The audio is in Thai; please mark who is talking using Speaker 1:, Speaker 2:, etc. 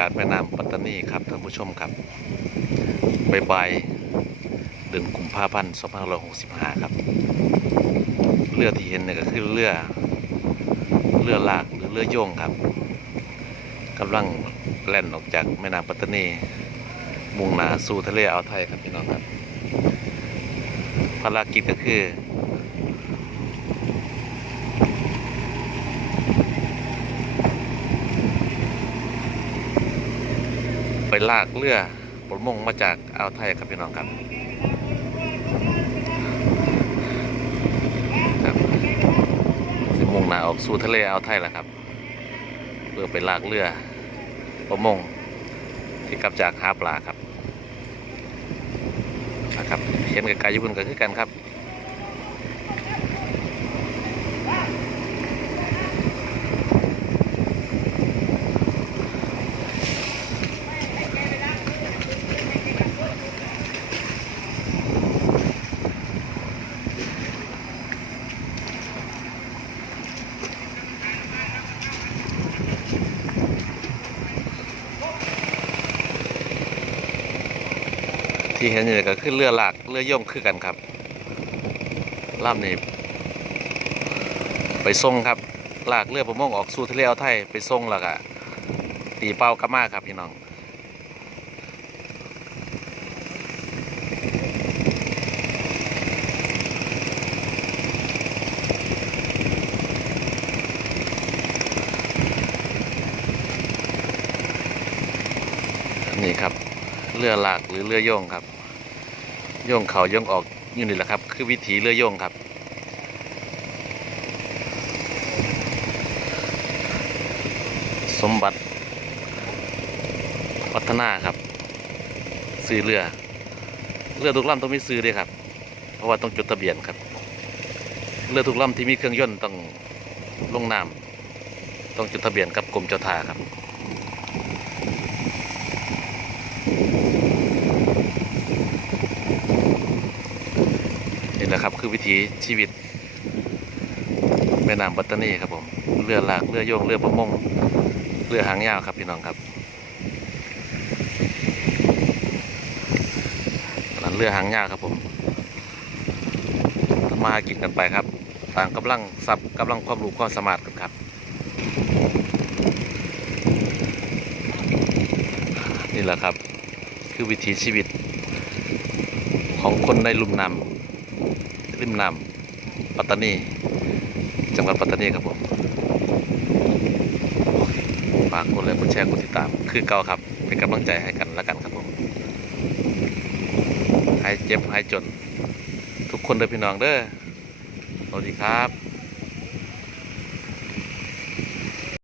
Speaker 1: ากาศแม่น้ำปัตตานีครับท่านผู้ชมครับบ่ายเดือนกุมภาพันธ์2565 ครับ เรือที่เห็นเนี่ยก็คือเรือ เรือลากหรือเรือโยงครับกำลังแล่นออกจากแม่น้ำปัตตานี มุ่งหน้าสู่ทะเลอ่าวไทยครับพี่น้องครับ ภารกิจก็คือ ไปลากเรือประมงมาจากอ่าวไทยครับพี่น้องครับครับมุ่งหน้าออกสู่ทะเลอ่าวไทยแล้วครับ เพื่อไปลากเรือประมงที่กลับจากหาปลาครับนะครับเห็นไกลๆญี่ปุ่นก็คือกันครับ ที่เห็นอยู่นี่ก็คือเรือลากเรือย่งคือกันครับลำนี้ไปส่งครับลากเรือประมงออกสู่ทะเลอ่าวไทยไปส่งแล้วก็ตีเป้ากลับมาครับพี่น้องนี่ครับ เรือหลากหรือเรือโยงครับโยงเขาโยงออกอยู่นี่แหละครับ คือวิถีเรือโยงครับ สมบัติวัฒนาครับซื้อเรือเรือทุกลำต้องมีซื้อด้วยครับ เพราะว่าต้องจดทะเบียนครับ เรือทุกลำที่มีเครื่องยนต์ต้องลงน้ำต้องจดทะเบียนกับกรมเจ้าท่าครับ นี่แหละครับ คือวิถีชีวิต แม่น้ำปัตตานีครับผม เรือลาก เรือโยง เรือประมง เรือหางยาวครับพี่น้องครับนั่นเรือหางยาวครับผมมาหากินกันไปครับ ต่างกำลังทรัพย์กำลังความรู้ความสามารถกันครับ นี่แหละครับ คือวิถีชีวิตของคนในลุ่มน้ำ ริมน้ำปัตตานีจังหวัดปัตตานีครับผมฝากกดไลค์กดแชร์กดติดตาม คือเก่าครับ เป็นกำลังใจให้กันแล้วกันครับผมหายเจ็บหายจน ทุกคนเด้อพี่น้องเด้อสวัสดีครับ